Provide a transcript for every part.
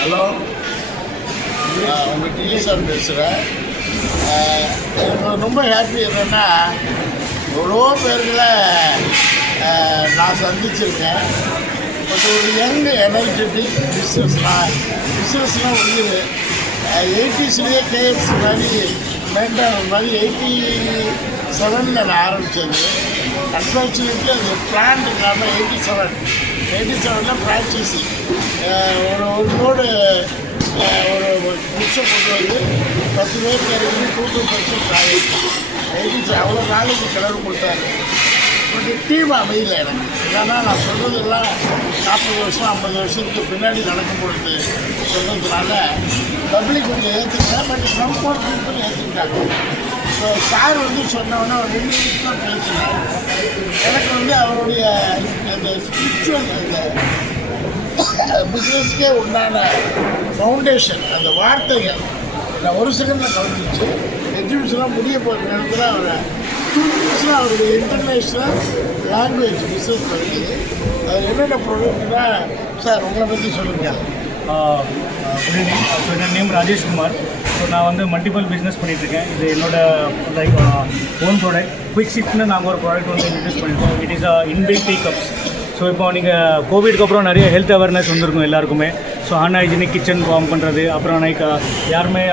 Hello. உங்கள் TV sir பேசுகிறேன் எனக்கு ரொம்ப ஹாப்பி என்னென்னா எவ்வளோ பேர்களை நான் சந்திச்சிருக்கேன். பட் ஒரு யங் எனர்ஜெட்டிக் பிஸ்னஸ்லாம் பிஸ்னஸ்லாம் வந்து எயிட்டிஸ்லேயே கேஎஃப்சி மாதிரி மெயின்டைன் மாதிரி எயிட்டி செவனில் நான் ஆரம்பித்தது அன்ஃபார்ச்சுனேட்லி அது பிளான் இல்லாமல் எயிட்டி செவன் எயிட்டி செவனில் ஃப்ரான்ச்சைசி ஒரு ஒரு லோடு ஒரு புக்ஸை கொண்டு வந்து பத்து பேருக்கு இறங்கி டூ பர்சன்ட் ட்ராவல் எயிட்டி அவ்வளோ நாளைக்கு கிளறு கொடுத்தாரு. பட் டீம் அமையல எனக்கு. ஏன்னா நான் சொல்கிறதெல்லாம் நாற்பது வருஷம் ஐம்பது வருஷத்துக்கு பின்னாடி நடக்கும் பொழுது சொல்கிறதுனால பப்ளிக் கொஞ்சம் ஏற்றுக்கிட்டேன் பட் சம் பீப்புள் ஏற்றுக்கிட்டாங்க ஸோ சார் வந்து சொன்னவொன்னே ஒரு ரெண்டு நிமிஷம் தான் பேசினேன் எனக்கு வந்து அவருடைய அந்த ஸ்பிரிச்சுவல் அந்த பிஸ்னஸ்க்கே உண்டான ஃபவுண்டேஷன் அந்த வார்த்தைகள் நான் ஒரு செகண்டில் கவனிச்சு எக்ஸிபிஷன்லாம் முடிய போகிற நேரத்தில் அவரை டூ மினிட்ஸில் அவருடைய இன்டர்நேஷ்னல் லாங்குவேஜ் பிஸ்னஸ் வருது அது என்னென்ன ப்ராடக்ட்னா சார் உங்களை பற்றி சொல்லுங்கள் ஸோ என்னோட நேம் ராஜேஷ் குமார். ஸோ நான் வந்து மல்டிபிள் பிஸ்னஸ் பண்ணிகிட்ருக்கேன் இது என்னோட லைக் ஓன் ப்ராடக்ட் குவிக் சிக்ஸ்னு நாங்கள் ஒரு ப்ராடக்ட் வந்து இன்ட்ரடியூஸ் பண்ணியிருக்கோம். It is infill tea cups so இப்போ நீங்கள் கோவிட்க்கு அப்புறம் நிறைய ஹெல்த் அவேர்னஸ் வந்திருக்கும் எல்லாருக்குமே. ஸோ அன்ஹைஜினிக் கிச்சன் ஃபார்ம் பண்ணுறது அப்புறம் லைக் யாருமே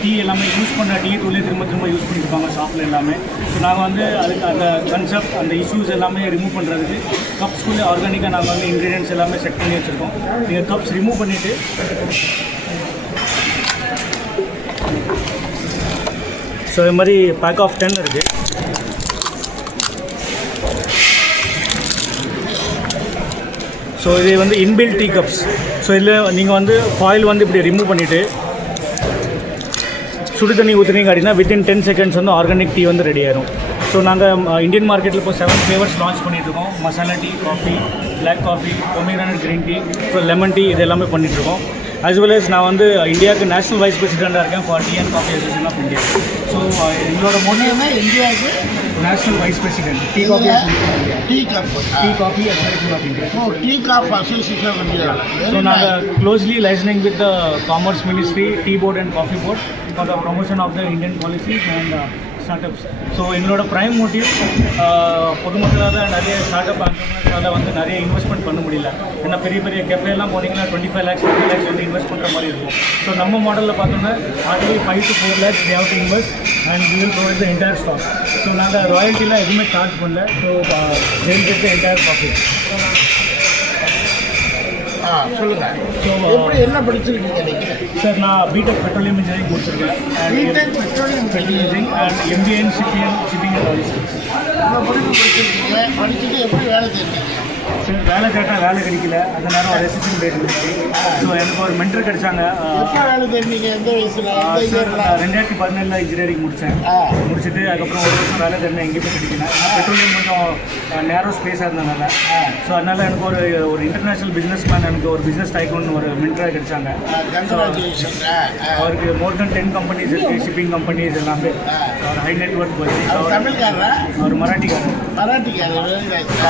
டீ எல்லாமே யூஸ் பண்ண டீ தூளே திரும்ப திரும்ப யூஸ் பண்ணியிருப்பாங்க ஷாப்பில் எல்லாமே. ஸோ நாங்கள் வந்து அதுக்கு அந்த கன்செப்ட் அந்த இஷ்யூஸ் எல்லாமே ரிமூவ் பண்ணுறதுக்கு கப்ஸ்குள்ளே ஆர்கானிக்காக நாங்கள் வந்து இன்க்ரீடியன்ஸ் எல்லாமே செட் பண்ணி வச்சுருக்கோம். நீங்கள் கப்ஸ் ரிமூவ் பண்ணிவிட்டு ஸோ இது மாதிரி பேக் ஆஃப் டென் இருக்குது ஸோ இது வந்து இன்பில் டீ கப்ஸ் ஸோ இதில் நீங்கள் வந்து ஃபாயில் வந்து இப்படி ரிமூவ் பண்ணிவிட்டு சுடு தண்ணி ஊற்றுனீங்க அப்படின்னா வித்தின் டென் செகண்ட்ஸ் வந்து ஆர்கானிக் டீ வந்து ரெடி ஆயிரும். ஸோ நாங்கள் இந்தியன் மார்க்கெட்டில் இப்போ செவன் ஃப்ளேவர்ஸ் லான்ச் பண்ணிகிட்ருக்கோம் masala tea coffee black coffee pomegranate green tea அப்புறம் லெமன் டீ இது எல்லாமே பண்ணிகிட்ருக்கோம் as well as நான் வந்து இந்தியாவுக்கு நேஷனல் வைஸ் பிரசிடெண்ட்டாக இருக்கேன் for tea and coffee association of India so மொழி ஒன்றுமே இந்தியாவுக்கு national vice president tea coffee tea cup tea coffee association of India oh tea cup association of India So now uh, closely listening with the Commerce Ministry, Tea Board and Coffee Board for the promotion of the Indian policies and uh, so எங்களோட prime motive பொதுமக்களால் நிறைய start up ஆண்டர்பிரினர்ஸால் வந்து நிறைய investment பண்ண முடியல. ஏன்னா பெரிய பெரிய கெஃபேலாம் போனீங்கன்னா twenty five lakhs twenty lakhs வந்து இன்வெஸ்ட் பண்ணுற மாதிரி இருக்கும். ஸோ நம்ம மாடலில் பார்த்தோம்னா already five to four lakhs they have to invest and we will provide the entire stock so நாங்கள் ராயல்ட்டிலாம் எதுவுமே சார்ஜ் பண்ணல. ஸோ தேல் கெட் த என்டையர் ப்ராஃபிட் சொல்லுங்க. எப்படி என்ன படிச்சிருக்கீங்க நீங்கள் சார் நான் பிடெக் பெட்ரோலியம் இன்ஜினியரிங் முடிச்சிருக்கேன். BTech petroleum engineering and MBA in shipping shipping logistics படிப்பு படிச்சிருக்கீங்க. படிச்சுட்டு எப்படி வேலை செய்றீங்க சரி வேலை கேட்டால் வேலை கிடைக்கல. அந்த நேரம் ரெசிஷன் ரேட் இருந்துச்சு ஸோ எனக்கு ஒரு மென்டர் கிடைச்சாங்க. ரெண்டாயிரத்தி பதினேழில் இன்ஜினியரிங் முடித்தேன் முடிச்சுட்டு அதுக்கப்புறம் ஒரு வருஷம் வேலை தெரிஞ்சேன் எங்கேயுமே கிடைக்கல பெட்ரோலியம் கொஞ்சம் நேரோ ஸ்பேஸாக இருந்தனால ஸோ அதனால் எனக்கு ஒரு ஒரு இன்டர்நேஷ்னல் பிஸ்னஸ் மேன் எனக்கு ஒரு பிஸ்னஸ் டைக்கோன்னு ஒரு மென்டராக கிடைச்சாங்க. அவருக்கு மோர் தென் டென் கம்பெனிஸ் இருக்குது ஷிப்பிங் கம்பெனிஸ் எல்லாமே. அவர் ஹை நெட்ஒர்க் பற்றி அவர் மராட்டிக்காரர்.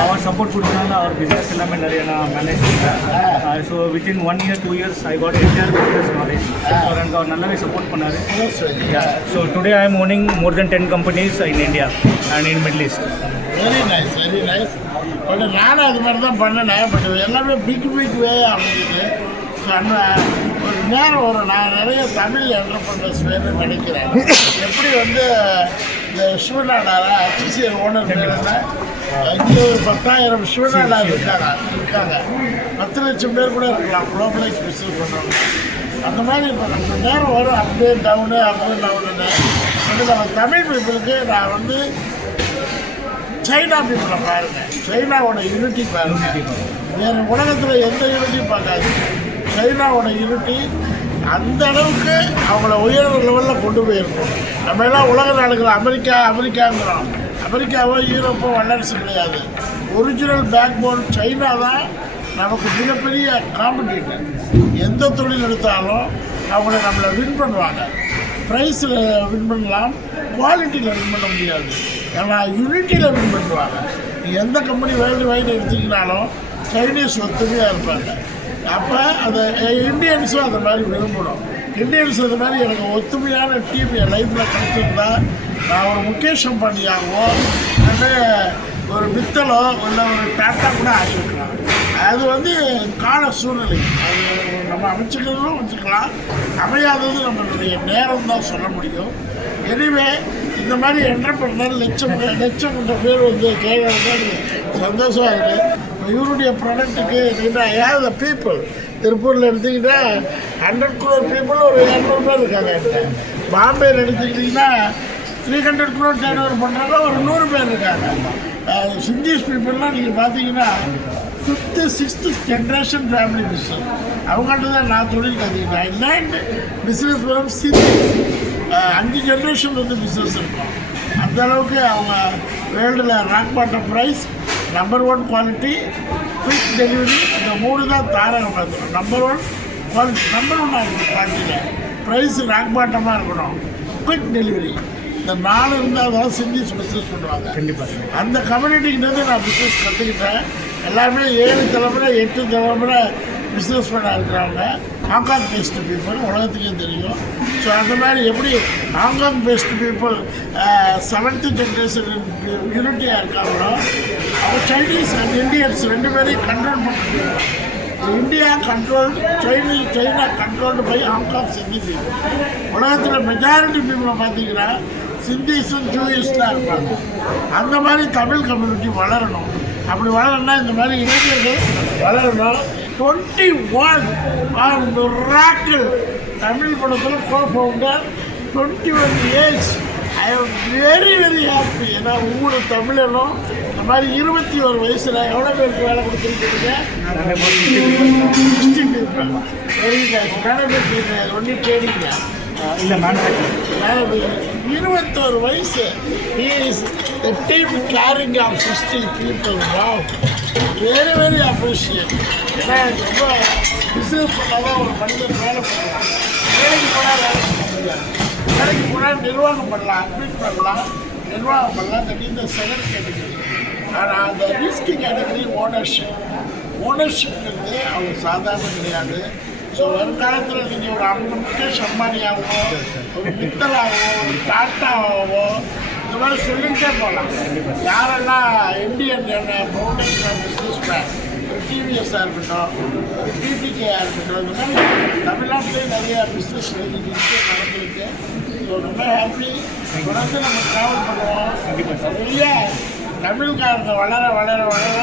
அவர் சப்போர்ட் கொடுத்தனால அவர் பிஸ்னஸ் எல்லாமே நிறைய நான் மேனேஜ் பண்ணேன் so within one year two years I got entire business knowledge அவர் எனக்கு அவர் நல்லாவே சப்போர்ட் பண்ணார் so today I am owning more than ten companies in India and in Middle East very nice very nice but நானும் அது மாதிரி தான் பண்ணினேன் but எல்லாமே பிக் பிக் வே அமைஞ்சது அந்த ஒரு நேரம் வரும். நான் நிறைய தமிழ் என்டர்பிரனர்ஸ் வேணும்னு நினைக்கிறேன். எப்படி வந்து இந்த சிவநாடாரா அச்சிசியர் ஓனர் பேருன்னா இங்கே ஒரு பத்தாயிரம் சிவநாடா இருக்காங்க இருக்காங்க. பத்து லட்சம் பேர் கூட இருக்கலாம் குளோபலைஸ் பிஸ்னஸ் பண்ணுறவங்க அந்த மாதிரி இப்போ நம்ம நேரம் வரும் அப்படியே டவுனு அப்படியே டவுனுன்னு நம்ம தமிழ் பீப்புளுக்கு நான் வந்து சைனா பீப்புளை பாருங்க. சைனாவோட யூனிட்டி பாருங்க. வேறு உலகத்தில் எந்த யூனிட்டியும் பார்க்காது சைனாவோட யூனிட்டி அந்த அளவுக்கு அவங்கள உயர்வு லெவலில் கொண்டு போயிருக்கும். நம்ம எல்லாம் உலக நாடுகள் அமெரிக்கா அமெரிக்காங்கிறோம். அமெரிக்காவோ யூரோப்போ வல்லரசு கிடையாது. ஒரிஜினல் பேக் போன் சைனா தான் நமக்கு மிகப்பெரிய காம்படிட்டர் எந்த தொழில் எடுத்தாலும் அவங்கள நம்மளை வின் பண்ணுவாங்க. ப்ரைஸில் வின் பண்ணலாம் குவாலிட்டியில் வின் பண்ண முடியாது. ஏன்னா யூனிட்டியில் வின் பண்ணுவாங்க. எந்த கம்பெனி வேர்ல்டு வைடு எடுத்தீங்கனாலும் சைனீஸ் ஒத்துமையாக இருப்பாங்க. அப்போ அந்த இந்தியன்ஸும் அந்த மாதிரி விரும்பணும் இந்தியன்ஸ் அந்த மாதிரி எனக்கு ஒத்துமையான டீம் என் லைஃப்பில் கிடைச்சிருந்தா நான் ஒரு முகேஷ் அம்பானியாகவோ இல்லை ஒரு மித்தலோ இல்லை ஒரு டாட்டா கூட ஆகியிருக்கலாம் அது வந்து கால சூழ்நிலை. அது நம்ம அமைச்சுக்கிறதும் வச்சுக்கலாம். அமையாதது நம்மளுடைய நேரம் தான் சொல்ல முடியும். எனிவே இந்த மாதிரி என்டர்பிரினர் லட்சம் லட்சம் கொண்ட பேர் வந்து கேட்கறது சந்தோஷமாக இருக்குது இவருடைய ப்ராடக்ட்டுக்கு ஏன் ஏதாவது பீப்புள் திருப்பூரில் எடுத்துக்கிட்டால் ஹண்ட்ரட் குரோர் பீப்புள் ஒரு இரநூறு பேர் இருக்காங்க என்கிட்ட பாம்பேயில் எடுத்துக்கிட்டிங்கன்னா three hundred crore turn over பண்ணுறாங்க ஒரு நூறு பேர் இருக்காங்க. அஹ் சிந்திஸ் பீப்புளெலாம் நீங்கள் பார்த்தீங்கன்னா fifth sixth generation family business அவங்கள்ட்ட தான் நான் தொழில் கற்றுக்கிட்டேன் இல்லைன்னு பிஸ்னஸ் ஃப்ரம் சிந்திஸ் அஞ்சு ஜென்ரேஷன் வந்து பிஸ்னஸ் இருக்கும் அந்த அளவுக்கு அவங்க வேர்ல்டில் ரேங்க் பண்ண price number one quality quick delivery இந்த மூணு தான் தாரகம் பார்த்துக்கணும் number one quality number one ஆகிடும் குவாலிட்டியில் ப்ரைஸ் ரேங்க் பாட்டமாக இருக்கணும். குயிக் டெலிவரி இந்த நாலு இருந்தால் தான் சிந்திஸ் பிஸ்னஸ் பண்ணுவாங்க கண்டிப்பாக அந்த கம்யூனிட்டிக்கிட்டேருந்து நான் பிஸ்னஸ் கற்றுக்கிட்டேன் எல்லாமே ஏழு தலைமுறை எட்டு தலைமுறை பிஸ்னஸ் பண்ண இருக்கிறாங்க. ஹாங்காங் பேஸ்டு பீப்புள் உலகத்துக்கே தெரியும். ஸோ அந்த மாதிரி எப்படி Hong Kong based people seventh generation யூனிட்டியாக இருக்காங்களோ அவங்க சைனீஸ் அண்ட் இந்தியன்ஸ் ரெண்டு பேரையும் கண்ட்ரோல் பண்ணுறாங்க India control Chinese China controlled by Hong Kong Sindhi people உலகத்தில் மெஜாரிட்டி பீப்புளை பார்த்தீங்கன்னா சிந்திஸும் ஜூயிஸ்டாக இருப்பாங்க. அந்த மாதிரி தமிழ் கம்யூனிட்டி வளரணும். அப்படி வளரணும்னா இந்த மாதிரி இளைஞர்கள் வளரணும். டுவெண்ட்டி ஒன் ராக்கிள் தமிழ் படத்தில் co founder twenty one age I am very very happy ஏன்னா ஒவ்வொரு தமிழனும் இந்த மாதிரி இருபத்தி ஒரு வயசில் எவ்வளோ பேருக்கு வேலை கொடுத்துருக்கீங்க? வெரி மேனேஜர் ஒன்லி ட்ரேடிங்க இல்லை இருபத்தோரு வயசு. Is the team caring of sixty people wow very very appreciate ஏன்னா எனக்கு ரொம்ப பிஸ்னஸ் பண்ணால் தான் ஒரு மனிதன் வேலை பண்ணலாம் வேலைக்கு போனால் வேலை பண்ண முடியாது வேலைக்கு போனால் நிர்வாகம் பண்ணலாம் அட்மிட் பண்ணலாம் நிர்வாகம் பண்ணலாம் தட் இந்த செகண்ட் கேட்டகரி ஆனால் அந்த ரிஸ்க் கேட்டகரி ஓனர்ஷிப் ஓனர்ஷிப்ங்கிறது அவங்க சாதாரண கிடையாது ஸோ வருங்காலத்தில் நீங்கள் ஒரு அம்மன் முகேஷ் அம்பானியாகவோ ஒரு மித்தலாகவோ ஒரு டாட்டாவோ மாதிரி சொல்லிக்கிட்டே போகலாம் யாரெல்லாம் இந்தியன் ஃபவுண்டேஷன் பிஸ்னஸ் மேன் டிவிஎஸ்ஸாக இருக்கட்டும் டிபிகேயாக இருக்கட்டும் இந்த மாதிரி தமிழ்நாட்டிலே நிறைய பிஸ்னஸ் நடந்துருக்கு. ஸோ ரொம்ப ஹாப்பி தொடர்ந்து நம்ம ட்ராவல் பண்ணுவோம். நிறைய தமிழ்காரங்க வளர வளர வளர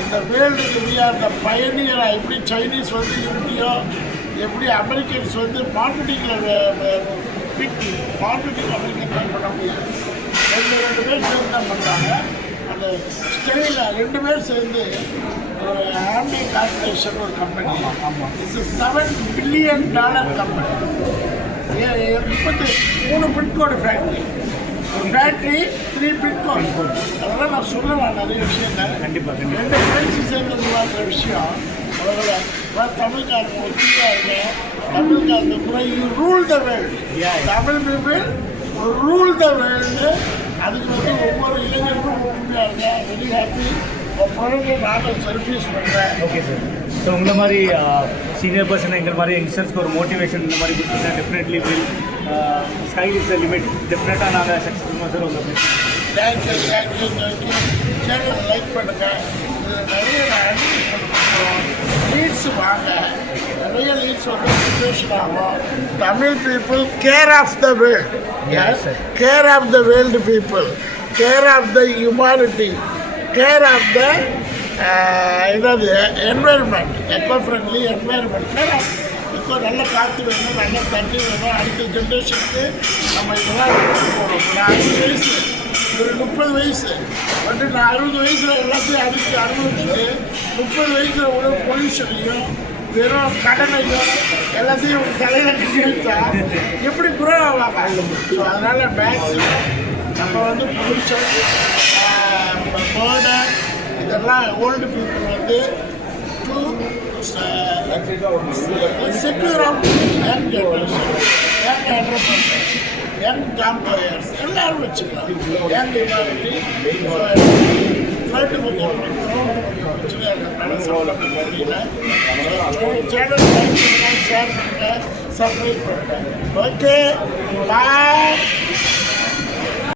இந்த வேர்ல்டுக்கு are the pioneer எப்படி சைனீஸ் வந்து இந்தியோ எப்படி அமெரிக்கன்ஸ் வந்து மார்க்கெட்டிங்கில் பிக் மார்க்கெட்டிங் அமெரிக்கன் பண்ண முடியாது ரெண்டு ரெண்டு பேர் சேர்ந்து தான் பண்ணுறாங்க அந்த ஸ்டெயில ரெண்டு பேர் சேர்ந்து ஒரு ஆம்பி கார்பரேஷன் ஒரு company it's seven billion dollar company முப்பத்தி மூணு பின்கோடு ஃபேக்ட்ரி ஒரு ஃபேக்ட்ரி த்ரீ பின்கோட் அதெல்லாம் நான் சொல்லுவேன் நிறைய விஷயங்கள் கண்டிப்பாக ரெண்டு ஃப்ரெண்ட்ஸ் சேர்ந்து உருவாக்குற விஷயம். அவங்கள தமிழ்காரங்க இருக்கேன் தமிழ்காரங்க rule the world. Tamil people rule the world அதுக்கு வந்து ஒவ்வொரு இளைஞருக்கும் ஒற்றுமையாக இருக்கேன் வெரி ஹாப்பி நானும் சர்வீஸ் பண்ணுறேன் ஓகே சார் ஸோ உங்களை மாதிரி சீனியர் பர்சன் எங்கள் மாதிரி யங்ஸ்டர்ஸ்க்கு ஒரு மோட்டிவேஷன் இந்த மாதிரி கொடுத்துருந்தா definitely will sky is the limit டெஃபினட்டாக நாங்கள் சக்ஸஸ் பண்ணுவோம் சார் உங்கள். Thank you thank you thank you channel like பண்ணுங்க. லீட்ஸ் வாங்க நிறைய லீட்ஸ் வந்து சுச்சுவேஷன் ஆகும் Tamil people care of the world. Care of the world people care of the humanity care of the என்னது environment echo friendly of இப்போ நல்ல காற்று வேணும் நல்ல தண்ணி வேணும் அடுத்த ஜென்ரேஷனுக்கு நம்ம இதெல்லாம் போகணும். நான் ஒரு முப்பது வயசு. வந்து நான் அறுபது வயசில் எல்லாத்தையும் அடித்து அனுபவிச்சுட்டு முப்பது வயசில் ஒரு பொல்யூஷனையும் வெறும் கடனையும் எல்லாத்தையும் ஒரு தலையில் கட்டி வச்சா எப்படி குறை ஆகலாம் ஸோ அதனால் மேக்ஸிமம் நம்ம வந்து பொல்யூஷன் பேர்டர் இதெல்லாம் ஓல்டு பீப்புள் வந்து to secure of young generation young entrepreneurs young ஜாம்பயர்ஸ் எல்லாரும் வச்சுக்கலாம். யங் ஹியூமானிட்டி ஃப்ளைட்டு கொஞ்சம் பிரச்சனையாக சேனல் லைக் ஷேர் பண்ணுங்கள் சப்ஸ்கிரைப் பண்ணுங்கள் ஓகே பாய்